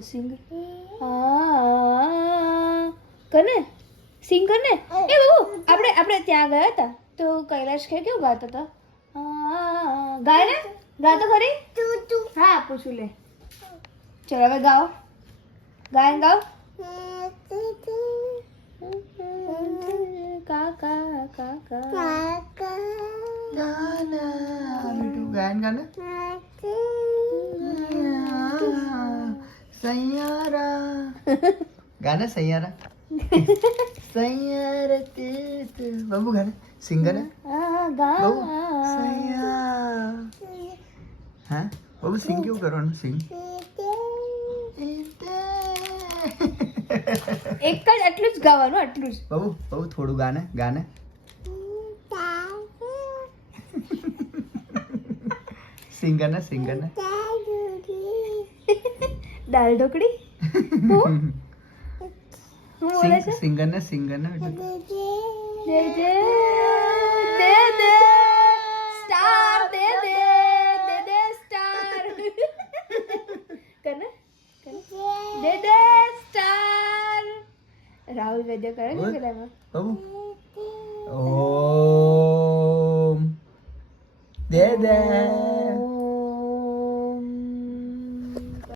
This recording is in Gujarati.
બોલ સિંગ કને સિંગ કને એ બાબુ આપણે ત્યાં ગયા હતા તો કૈલાશ ખેર કેવું ગાતો હતો ગાય ને ગાતો ખરી હા પૂછું લે ચલો હવે ગાઓ ગાય ગાઓ કાકા કાકા ગાના બેટુ ગાયન ગાના સૈયારા ગાના સૈયારા સૈયારા તે બાબુ ગાના સિંગર બાબુ સૈયા હા બાબુ સિંગ કેવું કરવાનું સિંગ એક જ આટલું જ ગાવાનું આટલું જ બાબુ બાબુ થોડું ગાને ગાને સિંગર ને દાલ ઢોકળી હું બોલે છે સિંગર ને દે દે સ્ટાર દે સ્ટાર કને દે સ્ટાર રાહુલ વૈદ્ય કરે છે પેલામાં બાબુ ઓમ દે